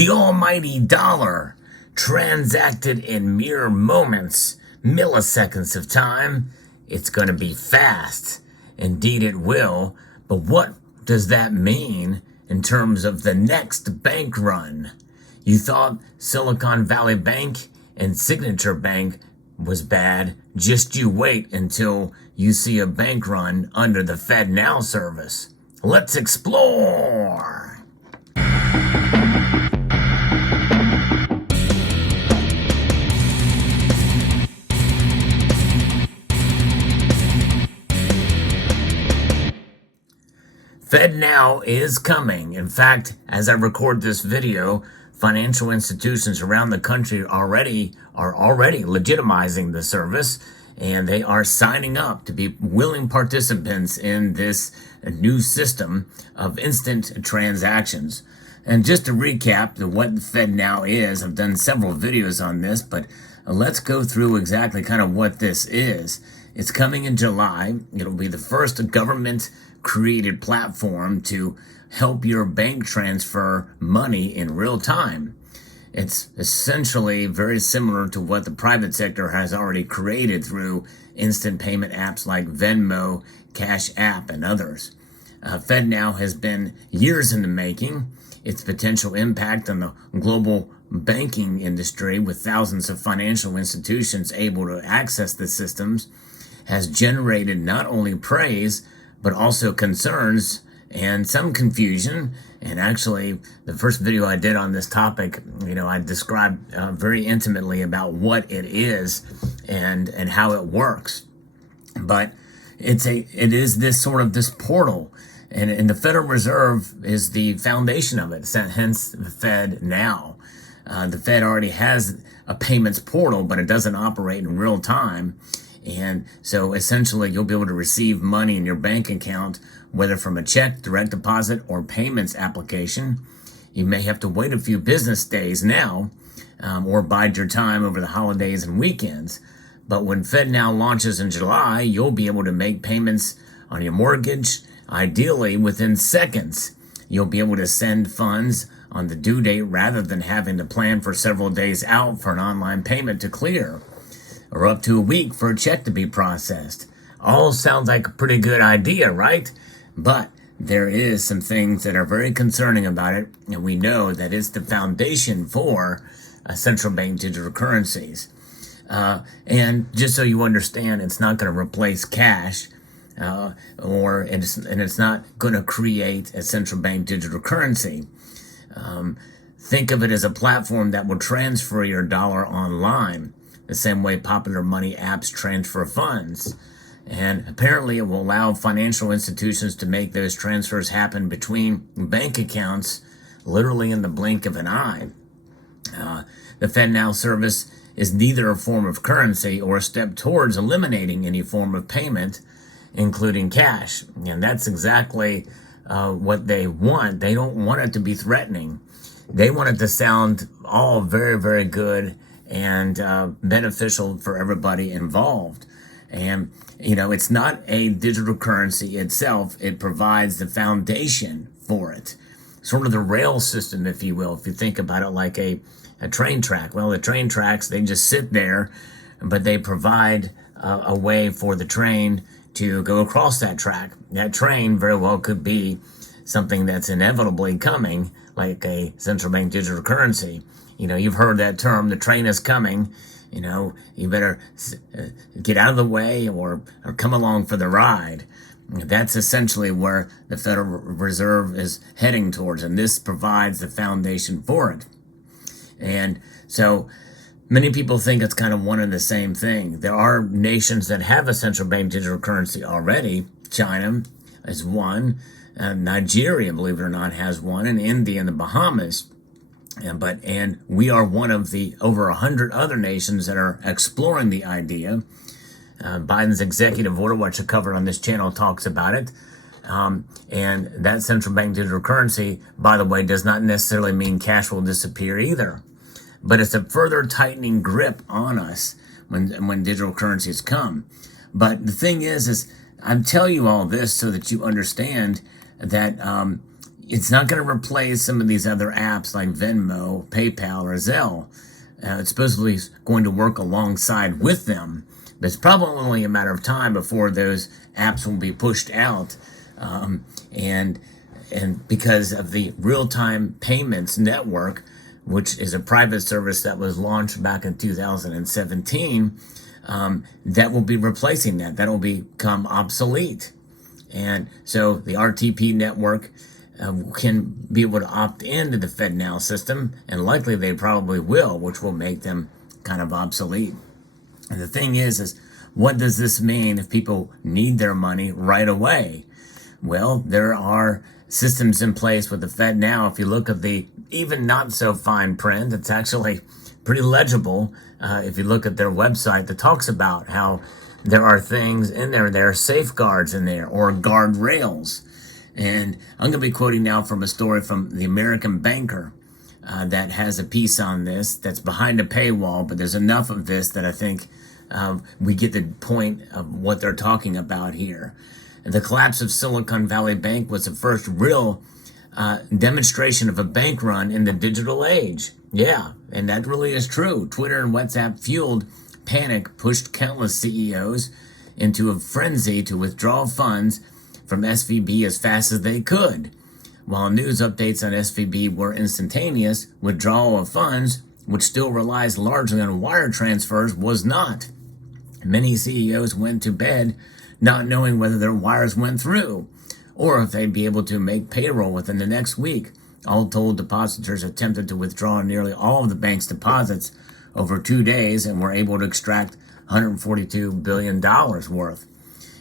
The almighty dollar, transacted in mere moments, milliseconds of time. It's going to be fast. Indeed it will. But what does that mean in terms of the next bank run? You thought Silicon Valley Bank and Signature Bank was bad. Just you wait until you see a bank run under the FedNow service. Let's explore. FedNow is coming. In fact, as I record this video, financial institutions around the country are already legitimizing the service, and they are signing up to be willing participants in this new system of instant transactions. And just to recap what FedNow is, I've done several videos on this, but let's go through exactly kind of what this is. It's coming in July. It'll be the first government-created platform to help your bank transfer money in real time. It's essentially very similar to what the private sector has already created through instant payment apps like Venmo, Cash App, and others. FedNow has been years in the making. Its potential impact on the global banking industry, with thousands of financial institutions able to access the systems, has generated not only praise, but also concerns and some confusion. And actually, the first video I did on this topic, I described very intimately about what it is and how it works. But it is this sort of this portal, and the Federal Reserve is the foundation of it, hence the FedNow. The Fed already has a payments portal, but it doesn't operate in real time. And so essentially you'll be able to receive money in your bank account, whether from a check, direct deposit, or payments application. You may have to wait a few business days now, or bide your time over the holidays and weekends. But when FedNow launches in July, you'll be able to make payments on your mortgage, ideally within seconds. You'll be able to send funds on the due date rather than having to plan for several days out for an online payment to clear, or up to a week for a check to be processed. All sounds like a pretty good idea, right? But there is some things that are very concerning about it, and we know that it's the foundation for central bank digital currencies. And just so you understand, it's not going to replace cash, and it's not going to create a central bank digital currency. Think of it as a platform that will transfer your dollar online, the same way popular money apps transfer funds. And apparently it will allow financial institutions to make those transfers happen between bank accounts literally in the blink of an eye. The FedNow service is neither a form of currency or a step towards eliminating any form of payment, including cash. And that's exactly what they want. They don't want it to be threatening. They want it to sound all very, very good and beneficial for everybody involved. And, it's not a digital currency itself. It provides the foundation for it. Sort of the rail system, if you will, if you think about it like a train track. Well, the train tracks, they just sit there, but they provide a way for the train to go across that track. That train very well could be something that's inevitably coming, like a central bank digital currency. You've heard that term, the train is coming. You better get out of the way or come along for the ride. That's essentially where the Federal Reserve is heading towards, and this provides the foundation for it. And so many people think it's kind of one and the same thing. There are nations that have a central bank digital currency already. China is one. Nigeria, believe it or not, has one, and India and the Bahamas. And we are one of the over 100 other nations that are exploring the idea. Biden's executive order, which I covered on this channel, talks about it. And that central bank digital currency, by the way, does not necessarily mean cash will disappear either. But it's a further tightening grip on us when digital currencies come. But the thing is I'm telling you all this so that you understand that it's not going to replace some of these other apps like Venmo, PayPal, or Zelle. It's supposedly going to work alongside with them, but it's probably only a matter of time before those apps will be pushed out. And because of the real-time payments network, which is a private service that was launched back in 2017, that will be replacing that. That will become obsolete. And so the RTP network can be able to opt into the FedNow system, and likely they probably will, which will make them kind of obsolete. And the thing is what does this mean if people need their money right away? Well, there are systems in place with the FedNow. If you look at the even not so fine print, it's actually pretty legible. If you look at their website that talks about how there are things in there are safeguards in there, or guardrails. And I'm going to be quoting now from a story from the American Banker that has a piece on this that's behind a paywall, but there's enough of this that I think we get the point of what they're talking about here. The collapse of Silicon Valley Bank was the first real demonstration of a bank run in the digital age. Yeah, and that really is true. Twitter and WhatsApp fueled panic, pushed countless CEOs into a frenzy to withdraw funds from SVB as fast as they could. While news updates on SVB were instantaneous, withdrawal of funds, which still relies largely on wire transfers, was not. Many CEOs went to bed not knowing whether their wires went through, or if they'd be able to make payroll within the next week. All told, depositors attempted to withdraw nearly all of the bank's deposits over 2 days and were able to extract $142 billion worth.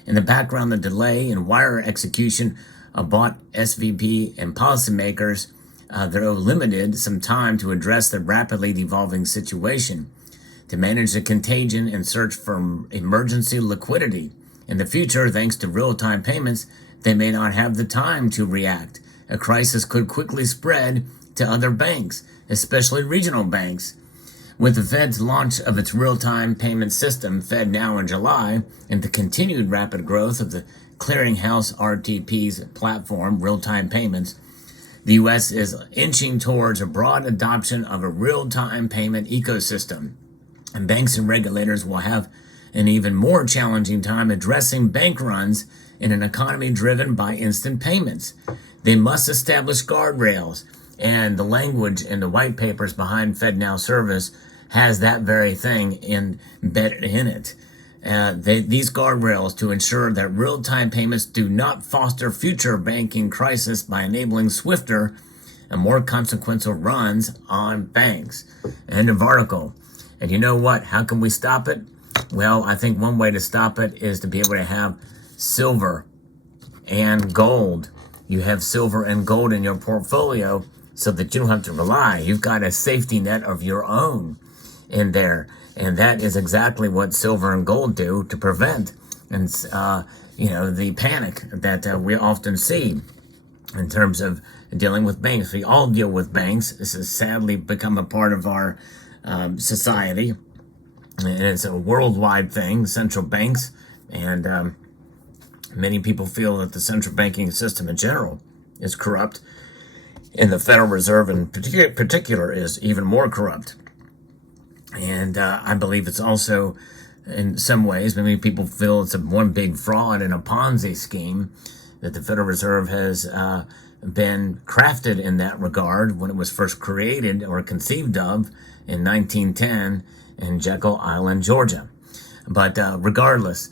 In the background, the delay in wire execution bought SVB and policymakers, though limited, some time to address the rapidly evolving situation, to manage the contagion and search for emergency liquidity. In the future, thanks to real-time payments, they may not have the time to react. A crisis could quickly spread to other banks, especially regional banks. With the Fed's launch of its real-time payment system, FedNow in July, and the continued rapid growth of the clearinghouse RTP's platform, real-time payments, the U.S. is inching towards a broad adoption of a real-time payment ecosystem. And banks and regulators will have an even more challenging time addressing bank runs in an economy driven by instant payments. They must establish guardrails, and the language in the white papers behind FedNow service has that very thing embedded in it. These guardrails to ensure that real-time payments do not foster future banking crisis by enabling swifter and more consequential runs on banks. End of article. And you know what? How can we stop it? Well, I think one way to stop it is to be able to have silver and gold. You have silver and gold in your portfolio so that you don't have to rely. You've got a safety net of your own in there. And that is exactly what silver and gold do to prevent the panic that we often see in terms of dealing with banks. We all deal with banks. This has sadly become a part of our society. And it's a worldwide thing, central banks. And many people feel that the central banking system in general is corrupt. And the Federal Reserve in particular is even more corrupt. And I believe it's also, in some ways, many people feel it's one big fraud and a Ponzi scheme, that the Federal Reserve has been crafted in that regard when it was first created or conceived of in 1910 in Jekyll Island, Georgia. But regardless,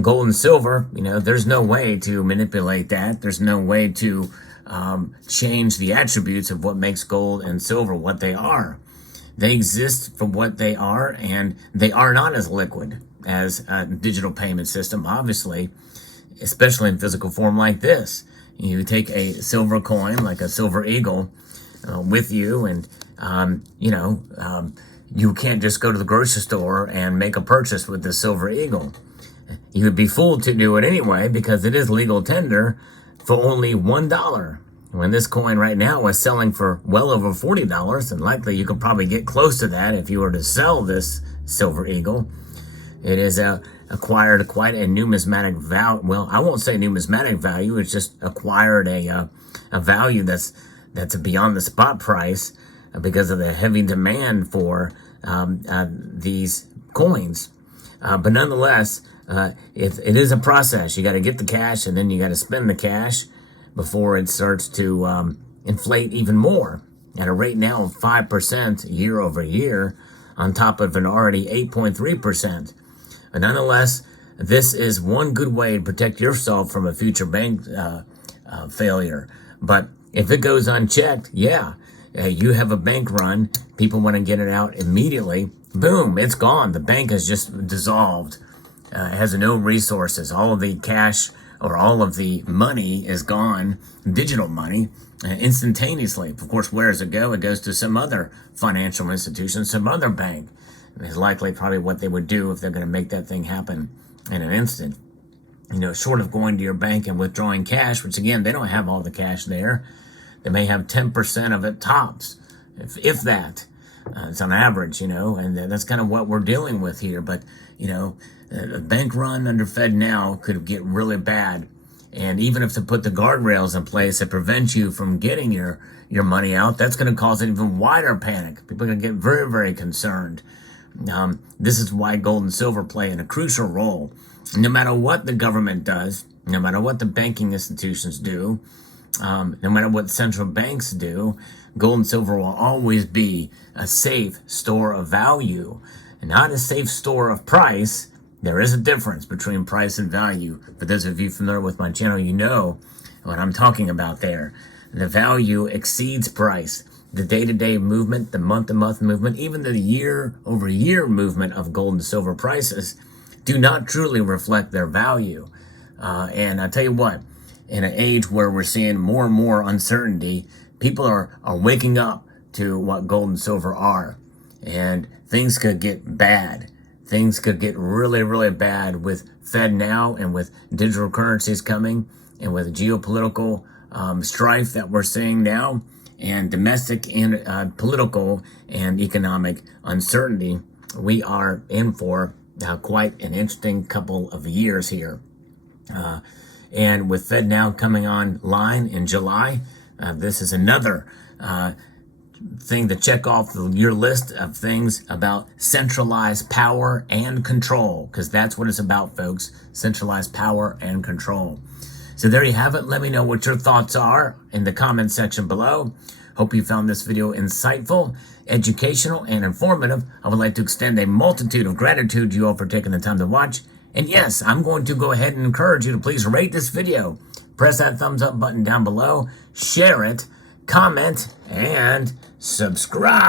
gold and silver, there's no way to manipulate that. There's no way to change the attributes of what makes gold and silver what they are. They exist for what they are, and they are not as liquid as a digital payment system, obviously, especially in physical form like this. You take a silver coin, like a silver eagle, with you, and, you can't just go to the grocery store and make a purchase with the silver eagle. You would be fooled to do it anyway because it is legal tender for only $1. When this coin right now is selling for well over $40, and likely you could probably get close to that if you were to sell this silver eagle. It is a acquired quite a numismatic value. Well, I won't say numismatic value. It's just acquired a value that's beyond the spot price because of the heavy demand for these coins. But nonetheless, it is a process. You got to get the cash, and then you got to spend the cash before it starts to inflate even more at a rate now of 5% year over year, on top of an already 8.3%. But nonetheless, this is one good way to protect yourself from a future bank failure. But if it goes unchecked, you have a bank run. People want to get it out immediately. Boom, it's gone. The bank has just dissolved. It has no resources. All of the cash or all of the money is gone, digital money, instantaneously. Of course, where does it go? It goes to some other financial institution, some other bank. It's likely probably what they would do if they're going to make that thing happen in an instant. Short of going to your bank and withdrawing cash, which again, they don't have all the cash there. They may have 10% of it tops, if that. It's on average, and that's kind of what we're dealing with here. But, a bank run under FedNow could get really bad. And even if they put the guardrails in place that prevent you from getting your money out, that's going to cause an even wider panic. People are going to get very, very concerned. This is why gold and silver play a crucial role. No matter what the government does, no matter what the banking institutions do, no matter what central banks do, gold and silver will always be a safe store of value, and not a safe store of price. There is a difference between price and value. For those of you familiar with my channel, you know what I'm talking about there. The value exceeds price. The day-to-day movement, the month-to-month movement, even the year-over-year movement of gold and silver prices do not truly reflect their value. And I tell you what, in an age where we're seeing more and more uncertainty, people are waking up to what gold and silver are. And things could get bad. Things could get really, really bad with FedNow and with digital currencies coming and with geopolitical strife that we're seeing now and domestic and political and economic uncertainty. We are in for quite an interesting couple of years here. And with FedNow coming online in July, this is another thing to check off your list of things about centralized power and control, because that's what it's about, folks. Centralized power and control. So there you have it. Let me know what your thoughts are in the comment section below. Hope you found this video insightful, educational, and informative. I would like to extend a multitude of gratitude to you all for taking the time to watch. And yes, I'm going to go ahead and encourage you to please rate this video. Press that thumbs up button down below, share it, comment, and subscribe.